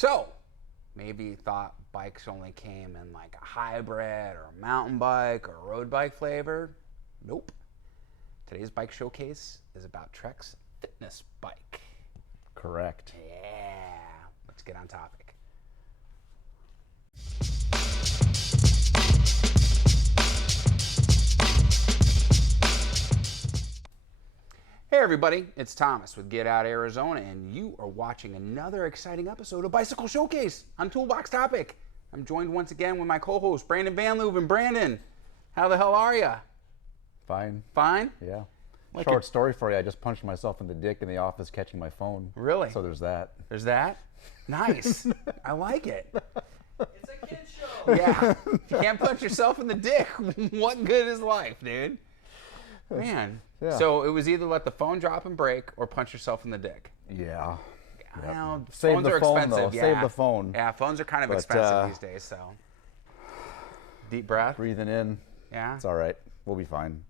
So, maybe you thought bikes only came in like a hybrid or a mountain bike or a road bike flavor. Nope. Today's bike showcase is about Trek's fitness bike. Correct. Yeah. Let's get on topic. Hey everybody, it's Thomas with Get Out Arizona, and you are watching another exciting episode of Bicycle Showcase on Toolbox Topic. I'm joined once again with my co-host, Brandon Van Leuven. Brandon, how the hell are you? Fine. Fine? Yeah. Like Short story for you, I just punched myself in the dick in the office catching my phone. Really? So there's that. There's that? Nice. I like it. It's a kid show. Yeah. If you can't punch yourself in the dick, what good is life, dude? Man. Yeah. So it was either let the phone drop and break or punch yourself in the dick. Yeah. Well, Save phones the are phone, expensive. though. Yeah. Save the phone. Yeah, phones are kind of But, expensive these days, so. Deep breath. Breathing in. Yeah. It's all right. We'll be fine.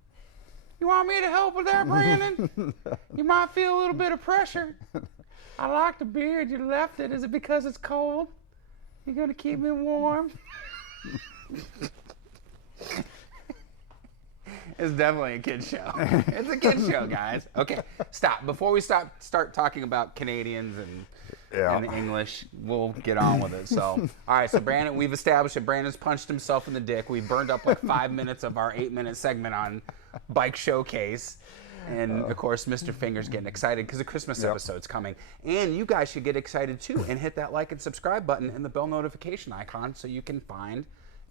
You want me to help with that, Brandon? You might feel a little bit of pressure. I like the beard. You left it. Is it because it's cold? You're going to keep me warm? It's definitely a kid show. It's a kid show, guys. Okay, stop. Before we start talking about Canadians and the English, we'll get on with it. So, all right, so Brandon, we've established that Brandon's punched himself in the dick. We burned up like 5 minutes of our 8-minute segment on Bike Showcase. And, of course, Mr. Finger's getting excited because the Christmas episode's coming. And you guys should get excited, too, and hit that like and subscribe button and the bell notification icon so you can find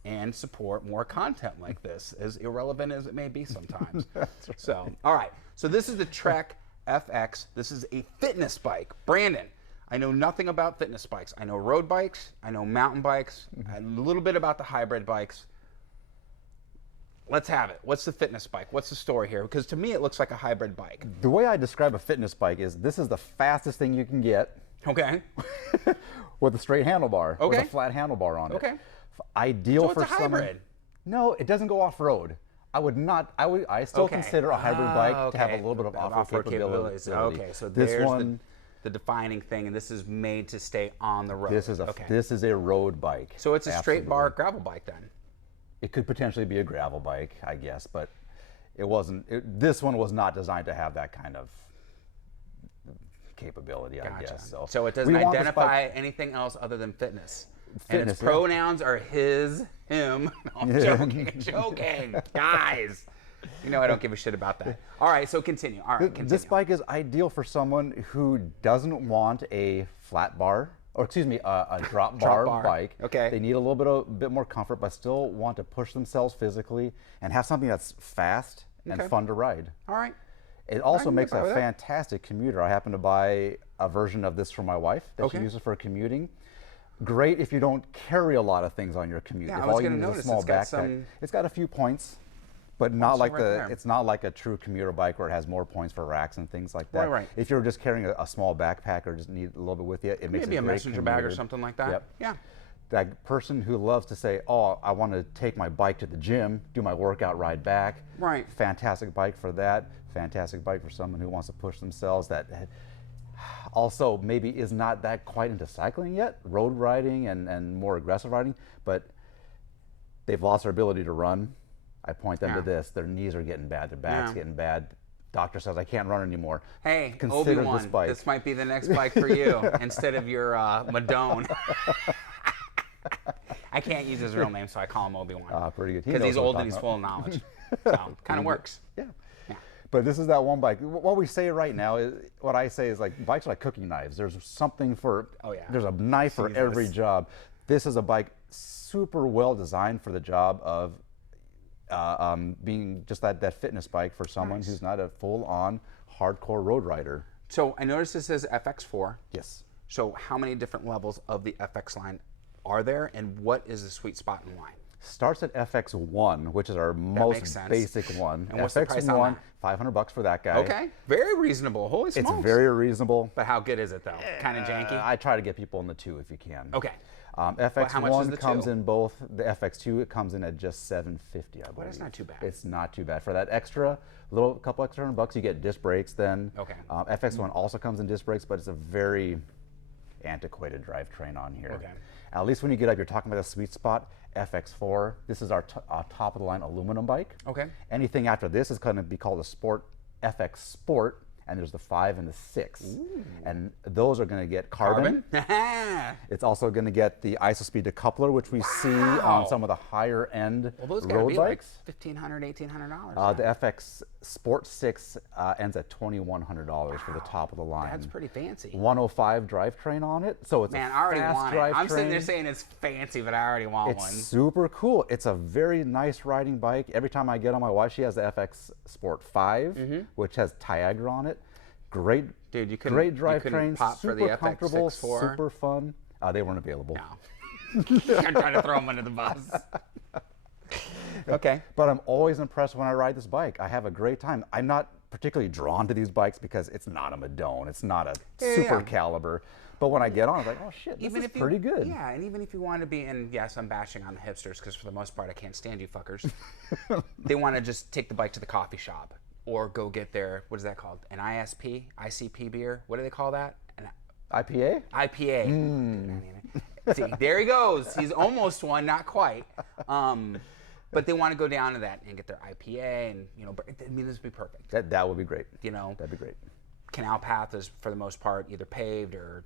and support more content like this, as irrelevant as it may be sometimes. Right. So, all right. So this is the Trek FX. This is a fitness bike. Brandon, I know nothing about fitness bikes. I know road bikes. I know mountain bikes. A little bit about the hybrid bikes. Let's have it. What's the fitness bike? What's the story here? Because to me, it looks like a hybrid bike. The way I describe a fitness bike is this is the fastest thing you can get. Okay. With a straight handlebar. Okay. With a flat handlebar on it. Okay. Ideal So it's for a hybrid. No, it doesn't go off-road. I still consider a hybrid bike to have a little bit of off-road capabilities. Okay, so this there's one, the defining thing, and this is made to stay on the road. this is a road bike. So it's a straight Absolutely. bar gravel bike then. It could potentially be a gravel bike, I guess, but it wasn't. This one was not designed to have that kind of capability, I guess. So it doesn't identify anything else other than fitness. And its pronouns are his, him. No, I'm joking, guys. You know I don't give a shit about that. All right, so continue. All right, continue. This bike is ideal for someone who doesn't want a flat bar, or excuse me, a drop bar bike. Okay. They need a bit more comfort, but still want to push themselves physically and have something that's fast and fun to ride. All right. It also makes a fantastic commuter. I happen to buy a version of this for my wife that she uses for commuting. Great if you don't carry a lot of things on your commute. Yeah, if I was all you going to need notice is a small it's got backpack. It's got a few points, but not like it's not like a true commuter bike where it has more points for racks and things like that. Right. If you're just carrying a small backpack or just need a little bit with you, it makes Maybe a a great messenger commuter. bag or something like that. Yep. Yeah. That person who loves to say, "Oh, I want to take my bike to the gym, do my workout, ride back." Right. Fantastic bike for that. Fantastic bike for someone who wants to push themselves. That also maybe is not that quite into cycling yet, road riding and more aggressive riding, but they've lost their ability to run. I point them to this. Their knees are getting bad. Their back's getting bad. Doctor says, I can't run anymore. Hey, consider Obi-Wan, this bike. This might be the next bike for you instead of your Madone. I can't use his real name, so I call him Obi-Wan. Pretty good. Because he's old and he's full of knowledge. So, kind of works. Yeah. But this is that one bike. What we say right now is, what I say is like bikes are like cooking knives. There's something for, there's a knife for every job. This is a bike super well designed for the job of being just that fitness bike for someone who's not a full-on hardcore road rider. So I noticed this says FX4. Yes. So how many different levels of the FX line are there, and what is the sweet spot and why? Starts at FX1, which is our most basic one. And what's the price on that? $500 for that guy. Okay, very reasonable. Holy smokes. It's very reasonable. But how good is it though? Kind of janky? I try to get people in the 2 if you can. Okay. FX1 how much is the comes 2? in both. The FX2 it comes in at just $750, I believe. Well, that's not too bad. It's not too bad for that couple extra $100. You get disc brakes then. Okay. FX1 also comes in disc brakes, but it's a very antiquated drivetrain on here. Okay. At least when you get up, you're talking about a sweet spot, FX4. This is our top of the line aluminum bike. Okay. Anything after this is going to be called a Sport, FX Sport, and there's the 5 and the 6. Ooh. And those are going to get carbon. It's also going to get the ISO-speed decoupler, which we see on some of the higher end road bikes. Like $1,500, $1,800. The FX Sport 6 ends at $2,100 for the top of the line. That's pretty fancy. 105 drivetrain on it, so it's Man, a I already fast want it. drivetrain. I'm sitting there saying it's fancy, but I already want It's one. super cool. It's a very nice riding bike. Every time I get on, my wife, she has the FX Sport 5, which has Tiagra on it. Great, dude, great drivetrain, pop super for the comfortable, FX6-4? super fun. They weren't available. No. I'm trying to throw them under the bus. Okay. But I'm always impressed when I ride this bike. I have a great time. I'm not particularly drawn to these bikes because it's not a Madone. It's not a super caliber. But when I get on, I'm like, oh shit, this is pretty good. Yeah, and even if you want to be, and yes, I'm bashing on the hipsters because for the most part I can't stand you fuckers. They want to just take the bike to the coffee shop or go get their, what is that called? An ICP beer? What do they call that? An IPA? IPA. See, there he goes. He's almost one, not quite. But they want to go down to that and get their IPA, and I mean, this would be perfect. That would be great. That'd be great. Canal path is for the most part either paved or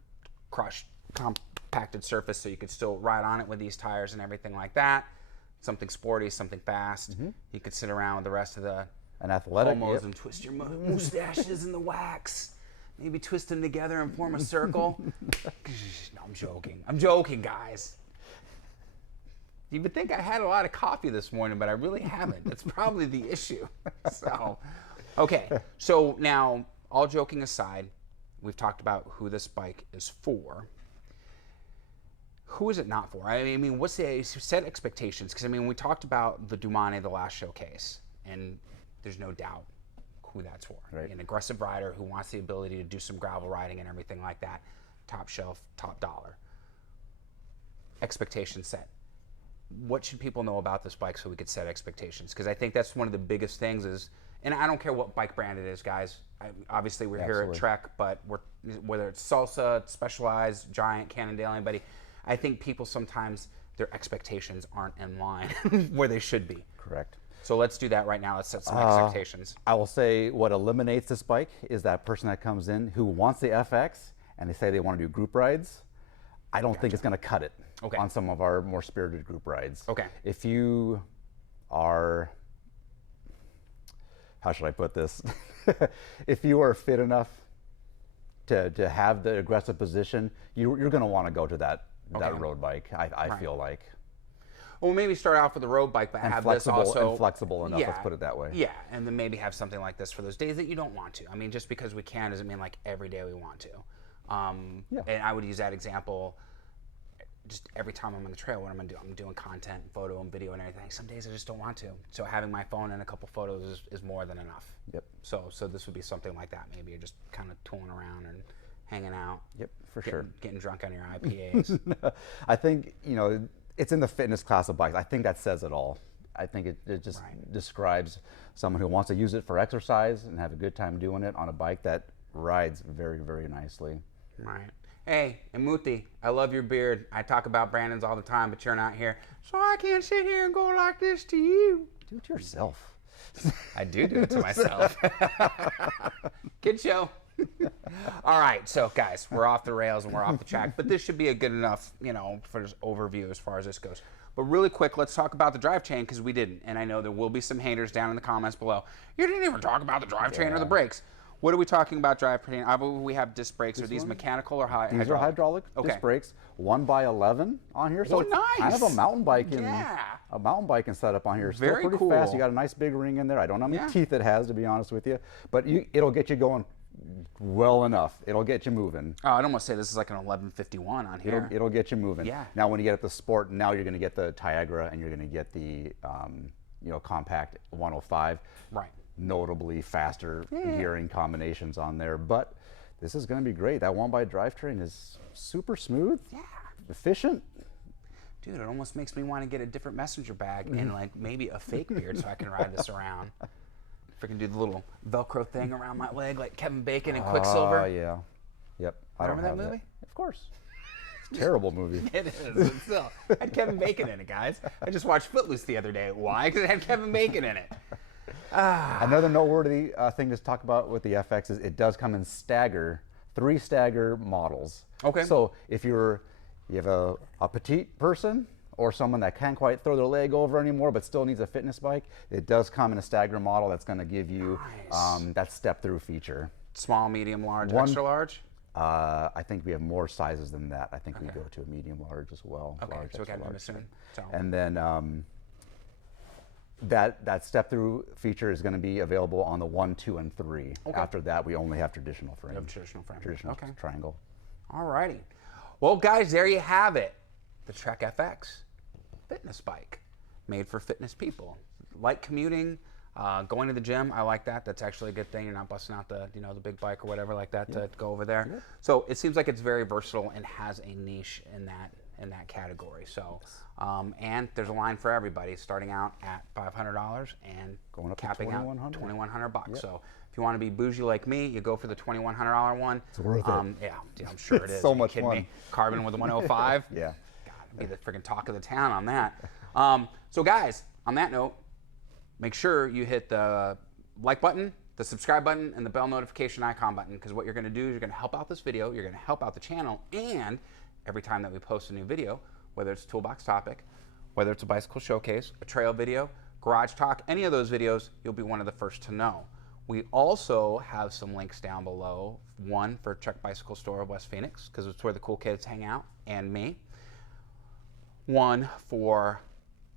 crushed, compacted surface, so you could still ride on it with these tires and everything like that. Something sporty, something fast. You could sit around with the rest of the an athletic homos and twist your mustaches in the wax. Maybe twist them together and form a circle. No, I'm joking. I'm joking, guys. You would think I had a lot of coffee this morning, but I really haven't. That's probably the issue. So, okay. So now, all joking aside, we've talked about who this bike is for. Who is it not for? I mean, what's the set expectations? Because I mean, we talked about the Dumane, the last showcase, and there's no doubt who that's for. Right. An aggressive rider who wants the ability to do some gravel riding and everything like that. Top shelf, top dollar. Expectation set. What should people know about this bike so we could set expectations? Because I think that's one of the biggest things is, and I don't care what bike brand it is, guys. Obviously, we're here at Trek, but whether it's Salsa, Specialized, Giant, Cannondale, anybody, I think people sometimes, their expectations aren't in line where they should be. Correct. So let's do that right now. Let's set some expectations. I will say what eliminates this bike is that person that comes in who wants the FX and they say they want to do group rides. I don't think it's going to cut it on some of our more spirited group rides. Okay. If you are, how should I put this? If you are fit enough to have the aggressive position, you're going to want to go to that road bike, I feel like. Well, maybe start off with a road bike, but have this also... And flexible enough, let's put it that way. Yeah, and then maybe have something like this for those days that you don't want to. I mean, just because we can doesn't mean like every day we want to. And I would use that example just every time I'm on the trail. What I'm doing content, photo and video and everything. Some days I just don't want to. So having my phone and a couple photos is more than enough. Yep. So this would be something like that. Maybe you're just kind of tooling around and hanging out. Yep, for sure. Getting drunk on your IPAs. I think, it's in the fitness class of bikes. I think that says it all. I think it just describes someone who wants to use it for exercise and have a good time doing it on a bike that rides very, very nicely. Right. Hey, Emuti, I love your beard. I talk about Brandon's all the time, but you're not here. So I can't sit here and go like this to you. Do it to yourself. I do it to myself. Good show. All right, so guys, we're off the rails and we're off the track, but this should be a good enough, for this overview as far as this goes. But really quick, let's talk about the drivetrain because we didn't, and I know there will be some haters down in the comments below. You didn't even talk about the drivetrain or the brakes. What are we talking about drivetrain? We have disc brakes. Are these mechanical or hydraulic? These are hydraulic disc brakes, 1x11 on here. So it's kind of a mountain bike a mountain biking setup on here. It's still pretty fast. You got a nice big ring in there. I don't know how many teeth it has, to be honest with you, but it'll get you going well enough. It'll get you moving. Oh, I'd almost say this is like an 1151 on here. It'll get you moving. Yeah. Now, when you get up the Sport, now you're going to get the Tiagra and you're going to get the compact 105. Right. Notably faster gearing combinations on there, but this is going to be great. That one-by drivetrain is super smooth, efficient. Dude, it almost makes me want to get a different messenger bag and like maybe a fake beard so I can ride this around. Freaking do the little Velcro thing around my leg like Kevin Bacon and Quicksilver. Oh, yeah. Yep. Remember that movie? Of course. Terrible movie. It is, but still. It had Kevin Bacon in it, guys. I just watched Footloose the other day. Why? Because it had Kevin Bacon in it. Another noteworthy thing to talk about with the FX is it does come in three stagger models. Okay. So if you have a petite person or someone that can't quite throw their leg over anymore but still needs a fitness bike, it does come in a stagger model that's going to give you that step-through feature. Small, medium, large, extra large? I think we have more sizes than that. I think we go to a medium large as well. Okay, large, so we got extra him large. soon. So. And then that step-through feature is going to be available on the 1, 2, and 3. Okay. After that, we only have traditional frame. Traditional frame. Traditional Okay. triangle. All righty. Well, guys, there you have it. The Trek FX fitness bike made for fitness people. Light commuting, going to the gym, I like that. That's actually a good thing. You're not busting out the the big bike or whatever like that to go over there. Yeah. So it seems like it's very versatile and has a niche in that category. So, and there's a line for everybody, starting out at $500 and going up capping to out $2,100. Yep. So if you want to be bougie like me, you go for the $2,100 one. It's worth it. Yeah, I'm sure it is. So much fun. Me? Carbon with a 105. Yeah. Be the freaking talk of the town on that. So guys, on that note, make sure you hit the like button, the subscribe button, and the bell notification icon button, because what you're going to do is you're going to help out this video, you're going to help out the channel, and every time that we post a new video, whether it's a toolbox topic, whether it's a bicycle showcase, a trail video, garage talk, any of those videos, you'll be one of the first to know. We also have some links down below, one for Trek Bicycle Store of West Phoenix, because it's where the cool kids hang out, and me. One for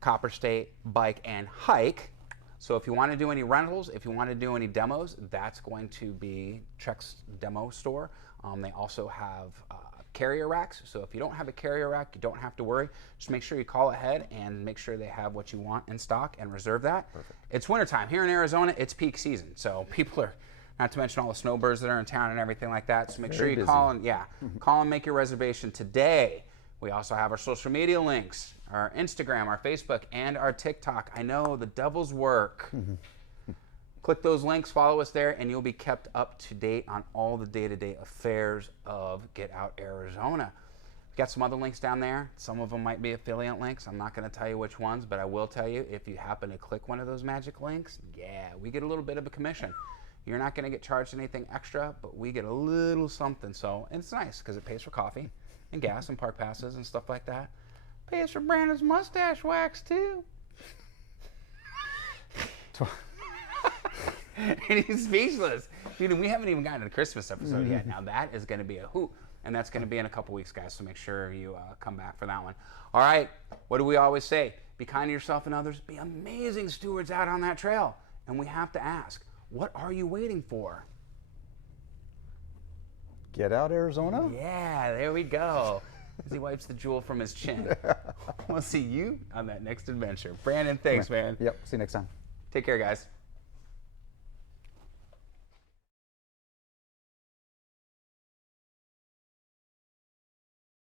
Copper State Bike and Hike. So if you want to do any rentals, if you want to do any demos, that's going to be Trek's demo store. They also have carrier racks. So if you don't have a carrier rack, you don't have to worry. Just make sure you call ahead and make sure they have what you want in stock and reserve that. Perfect. It's wintertime. Here in Arizona, it's peak season. So people are, not to mention all the snowbirds that are in town and everything like that. So make sure you call and call and make your reservation today. We also have our social media links, our Instagram, our Facebook, and our TikTok. I know, the devil's work. Click those links, follow us there, and you'll be kept up to date on all the day-to-day affairs of Get Out Arizona. We've got some other links down there. Some of them might be affiliate links. I'm not going to tell you which ones, but I will tell you, if you happen to click one of those magic links, yeah, we get a little bit of a commission. You're not going to get charged anything extra, but we get a little something. So, and it's nice because it pays for coffee and gas and park passes and stuff like that. Pays for Brandon's mustache wax too. And he's speechless. Dude, and we haven't even gotten to the Christmas episode yet. Now that is going to be a hoot. And that's going to be in a couple weeks, guys. So make sure you come back for that one. All right. What do we always say? Be kind to yourself and others. Be amazing stewards out on that trail. And we have to ask, what are you waiting for? Get Out Arizona? Yeah, there we go. As he wipes the jewel from his chin. We'll see you on that next adventure. Brandon, thanks, man. Yep. See you next time. Take care, guys.